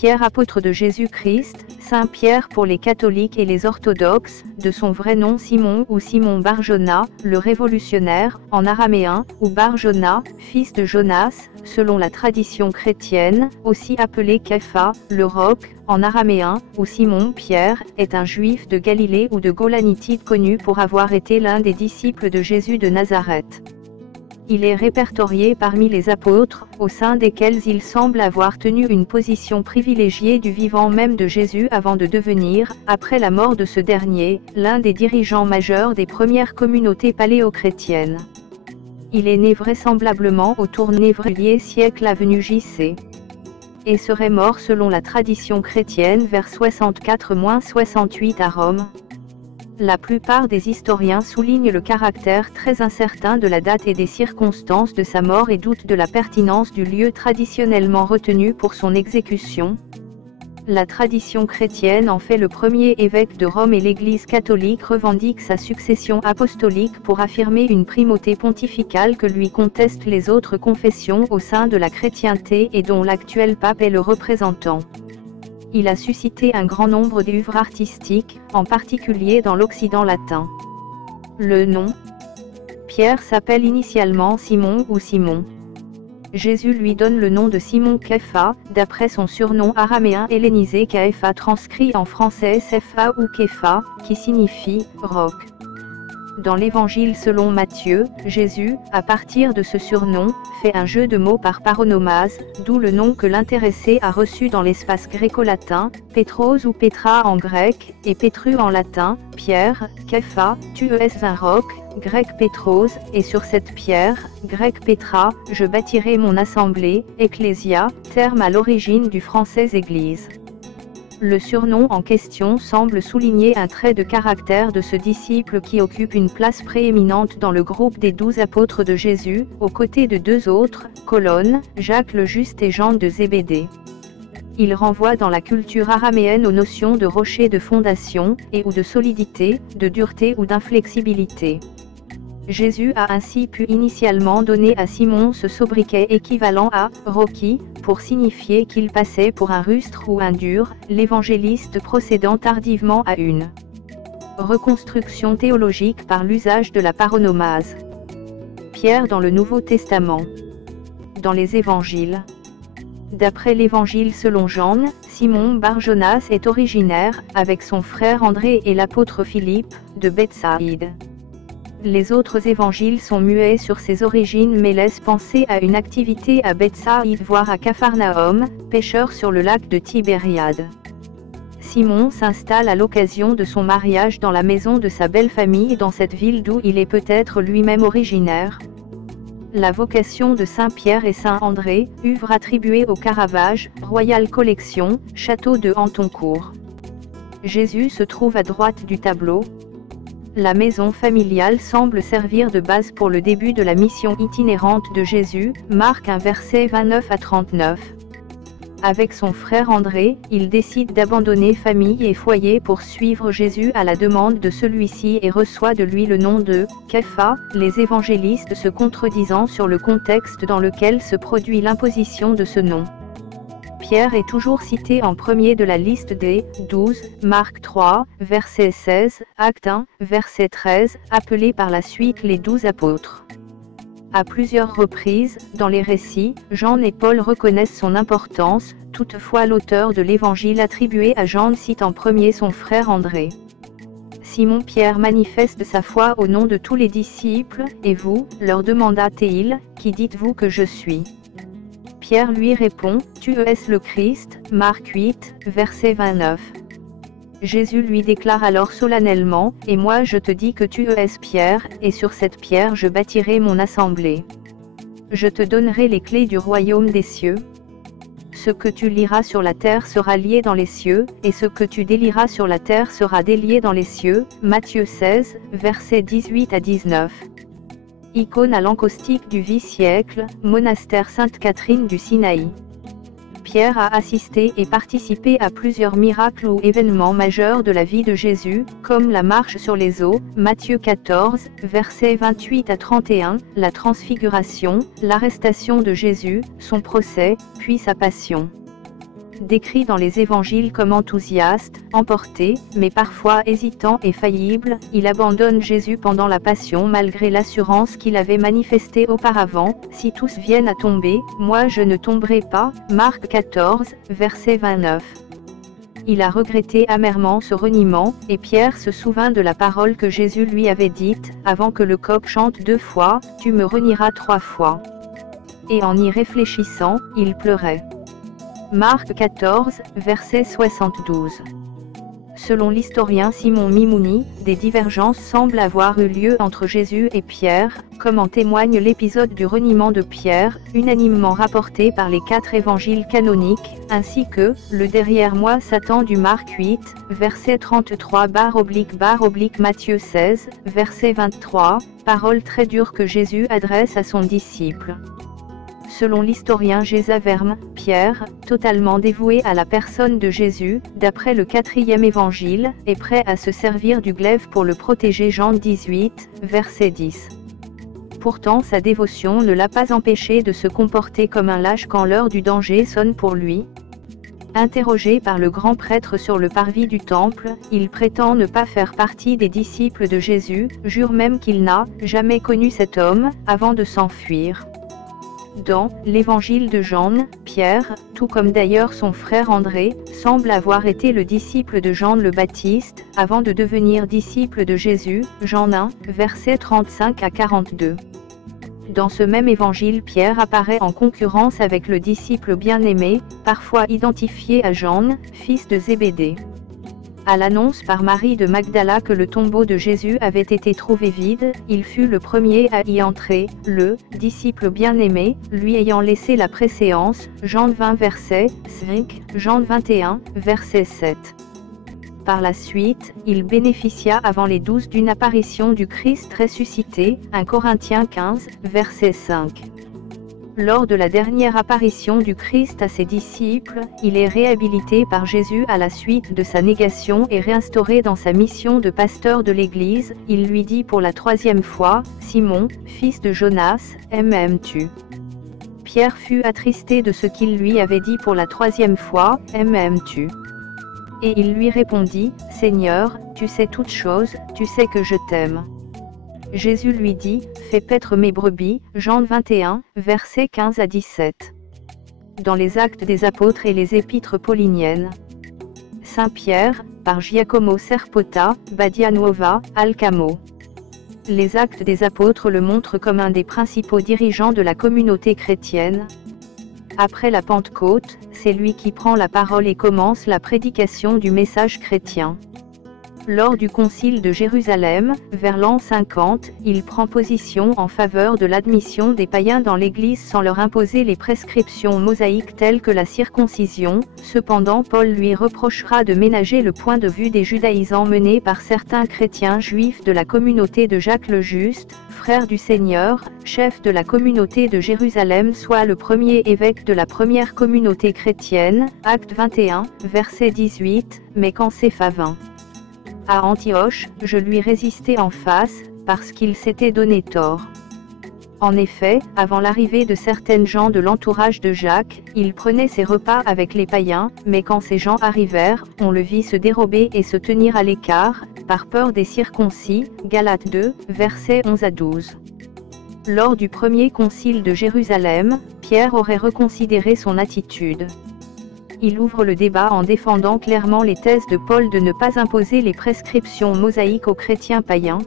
Pierre apôtre de Jésus-Christ, Saint Pierre pour les catholiques et les orthodoxes, de son vrai nom Simon ou Simon Bar-Jona, le révolutionnaire, en araméen, ou Bar-Jona, fils de Jonas, selon la tradition chrétienne, aussi appelé Képha, le roc, en araméen, ou Simon Pierre, est un juif de Galilée ou de Golanitide connu pour avoir été l'un des disciples de Jésus de Nazareth. Il est répertorié parmi les apôtres, au sein desquels il semble avoir tenu une position privilégiée du vivant même de Jésus avant de devenir, après la mort de ce dernier, l'un des dirigeants majeurs des premières communautés paléochrétiennes. Il est né vraisemblablement au tournévrier siècle avenue JC. Et serait mort selon la tradition chrétienne vers 64-68 à Rome. La plupart des historiens soulignent le caractère très incertain de la date et des circonstances de sa mort et doutent de la pertinence du lieu traditionnellement retenu pour son exécution. La tradition chrétienne en fait le premier évêque de Rome et l'Église catholique revendique sa succession apostolique pour affirmer une primauté pontificale que lui contestent les autres confessions au sein de la chrétienté et dont l'actuel pape est le représentant. Il a suscité un grand nombre d'œuvres artistiques, en particulier dans l'Occident latin. Le nom Pierre s'appelle initialement Simon ou Simon. Jésus lui donne le nom de Simon Képha, d'après son surnom araméen hellénisé Képha transcrit en français Sepha ou Képha, qui signifie « roc ». Dans l'Évangile selon Matthieu, Jésus, à partir de ce surnom, fait un jeu de mots par paronomase, d'où le nom que l'intéressé a reçu dans l'espace gréco-latin, Pétros ou Pétra en grec, et Pétru en latin, Pierre, Képha, tu es un roc, grec Pétros, et sur cette pierre, grec Pétra, je bâtirai mon assemblée, Ecclésia, terme à l'origine du français Église. Le surnom en question semble souligner un trait de caractère de ce disciple qui occupe une place prééminente dans le groupe des 12 apôtres de Jésus, aux côtés de deux autres, colonnes, Jacques le Juste et Jean de Zébédée. Il renvoie dans la culture araméenne aux notions de rocher de fondation, et ou de solidité, de dureté ou d'inflexibilité. Jésus a ainsi pu initialement donner à Simon ce sobriquet équivalent à « rocky » pour signifier qu'il passait pour un rustre ou un dur, l'évangéliste procédant tardivement à une reconstruction théologique par l'usage de la paronomase. Pierre dans le Nouveau Testament. Dans les évangiles. D'après l'évangile selon Jean, Simon Bar-Jonas est originaire, avec son frère André et l'apôtre Philippe, de Bethsaïde. Les autres évangiles sont muets sur ses origines mais laissent penser à une activité à Bethsaïde voire à Capharnaüm, pêcheur sur le lac de Tibériade. Simon s'installe à l'occasion de son mariage dans la maison de sa belle famille dans cette ville d'où il est peut-être lui-même originaire. La vocation de Saint-Pierre et Saint-André, œuvre attribuée au Caravage, Royal Collection, château de Hamptoncourt. Jésus se trouve à droite du tableau. La maison familiale semble servir de base pour le début de la mission itinérante de Jésus, Marc 1 versets 29 à 39. Avec son frère André, il décide d'abandonner famille et foyer pour suivre Jésus à la demande de celui-ci et reçoit de lui le nom de Képha, les évangélistes se contredisant sur le contexte dans lequel se produit l'imposition de ce nom. Pierre est toujours cité en premier de la liste des 12, Marc 3, verset 16, Actes 1, verset 13, appelés par la suite les 12 apôtres. À plusieurs reprises, dans les récits, Jean et Paul reconnaissent son importance, toutefois l'auteur de l'évangile attribué à Jean cite en premier son frère André. Simon-Pierre manifeste sa foi au nom de tous les disciples, « Et vous, leur demanda-t-il, qui dites-vous que je suis ?» Pierre lui répond, « Tu es le Christ » Marc 8, verset 29. Jésus lui déclare alors solennellement, « Et moi je te dis que tu es Pierre, et sur cette pierre je bâtirai mon assemblée. Je te donnerai les clés du royaume des cieux. Ce que tu liras sur la terre sera lié dans les cieux, et ce que tu délieras sur la terre sera délié dans les cieux. » Matthieu 16, versets 18 à 19. Icône à l'encaustique du vie-siècle, monastère Sainte-Catherine du Sinaï. Pierre a assisté et participé à plusieurs miracles ou événements majeurs de la vie de Jésus, comme la marche sur les eaux, Matthieu 14, versets 28 à 31, la transfiguration, l'arrestation de Jésus, son procès, puis sa passion. décrit dans les évangiles comme enthousiaste, emporté, mais parfois hésitant et faillible, il abandonne Jésus pendant la Passion malgré l'assurance qu'il avait manifestée auparavant, « Si tous viennent à tomber, moi je ne tomberai pas » Marc 14, verset 29. Il a regretté amèrement ce reniement, et Pierre se souvint de la parole que Jésus lui avait dite, avant que le coq chante 2 fois, « Tu me renieras 3 fois ». Et en y réfléchissant, il pleurait. Marc 14, verset 72. Selon l'historien Simon Mimouni, des divergences semblent avoir eu lieu entre Jésus et Pierre, comme en témoigne l'épisode du reniement de Pierre, unanimement rapporté par les 4 évangiles canoniques, ainsi que le « Derrière moi Satan » du Marc 8, verset 33 / Matthieu 16, verset 23, parole très dure que Jésus adresse à son disciple. Selon l'historien Géza Verme, Pierre, totalement dévoué à la personne de Jésus, d'après le 4e évangile, est prêt à se servir du glaive pour le protéger. Jean 18, verset 10. Pourtant sa dévotion ne l'a pas empêché de se comporter comme un lâche quand l'heure du danger sonne pour lui. Interrogé par le grand prêtre sur le parvis du temple, il prétend ne pas faire partie des disciples de Jésus, jure même qu'il n'a jamais connu cet homme, avant de s'enfuir. Dans l'évangile de Jean, Pierre, tout comme d'ailleurs son frère André, semble avoir été le disciple de Jean le Baptiste, avant de devenir disciple de Jésus, Jean 1, versets 35 à 42. Dans ce même évangile, Pierre apparaît en concurrence avec le disciple bien-aimé, parfois identifié à Jean, fils de Zébédée. À l'annonce par Marie de Magdala que le tombeau de Jésus avait été trouvé vide, il fut le premier à y entrer, le disciple bien-aimé, lui ayant laissé la préséance, Jean 20 verset 5, Jean 21, verset 7. Par la suite, il bénéficia avant les 12 d'une apparition du Christ ressuscité, 1 Corinthiens 15, verset 5. Lors de la dernière apparition du Christ à ses disciples, il est réhabilité par Jésus à la suite de sa négation et réinstauré dans sa mission de pasteur de l'Église. Il lui dit pour la 3e fois, « Simon, fils de Jonas, m'aimes-tu » Pierre fut attristé de ce qu'il lui avait dit pour la 3e fois, « m'aimes-tu » Et il lui répondit, « Seigneur, tu sais toutes choses, tu sais que je t'aime. » Jésus lui dit, « Fais paître mes brebis » Jean 21, versets 15 à 17. Dans les Actes des Apôtres et les Épîtres pauliniennes. Saint Pierre, par Giacomo Serpota, Badia Nuova, Alcamo. Les Actes des Apôtres le montrent comme un des principaux dirigeants de la communauté chrétienne. Après la Pentecôte, c'est lui qui prend la parole et commence la prédication du message chrétien. Lors du Concile de Jérusalem, vers l'an 50, il prend position en faveur de l'admission des païens dans l'Église sans leur imposer les prescriptions mosaïques telles que la circoncision. Cependant, Paul lui reprochera de ménager le point de vue des judaïsants menés par certains chrétiens juifs de la communauté de Jacques le Juste, frère du Seigneur, chef de la communauté de Jérusalem, soit le premier évêque de la première communauté chrétienne, Acte 21, verset 18, mais quand Cépha vint à Antioche, je lui résistai en face, parce qu'il s'était donné tort. En effet, avant l'arrivée de certaines gens de l'entourage de Jacques, il prenait ses repas avec les païens, mais quand ces gens arrivèrent, on le vit se dérober et se tenir à l'écart, par peur des circoncis, Galates 2, versets 11 à 12. Lors du premier concile de Jérusalem, Pierre aurait reconsidéré son attitude. Il ouvre le débat en défendant clairement les thèses de Paul de ne pas imposer les prescriptions mosaïques aux chrétiens païens.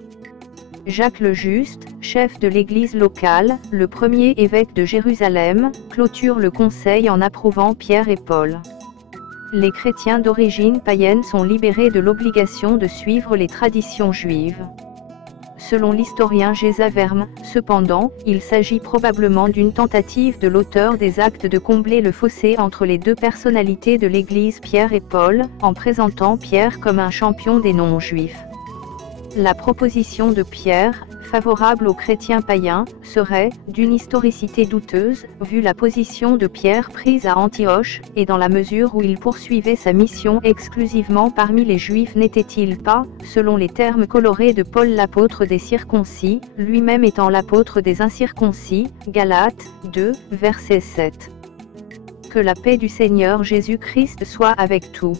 Jacques le Juste, chef de l'église locale, le premier évêque de Jérusalem, clôture le conseil en approuvant Pierre et Paul. Les chrétiens d'origine païenne sont libérés de l'obligation de suivre les traditions juives. Selon l'historien Géza Verme, cependant, il s'agit probablement d'une tentative de l'auteur des Actes de combler le fossé entre les deux personnalités de l'Église Pierre et Paul, en présentant Pierre comme un champion des non-juifs. La proposition de Pierre, favorable aux chrétiens païens, serait, d'une historicité douteuse, vu la position de Pierre prise à Antioche, et dans la mesure où il poursuivait sa mission exclusivement parmi les Juifs, n'était-il pas, selon les termes colorés de Paul, l'apôtre des circoncis, lui-même étant l'apôtre des incirconcis, Galates 2, verset 7. Que la paix du Seigneur Jésus-Christ soit avec tout.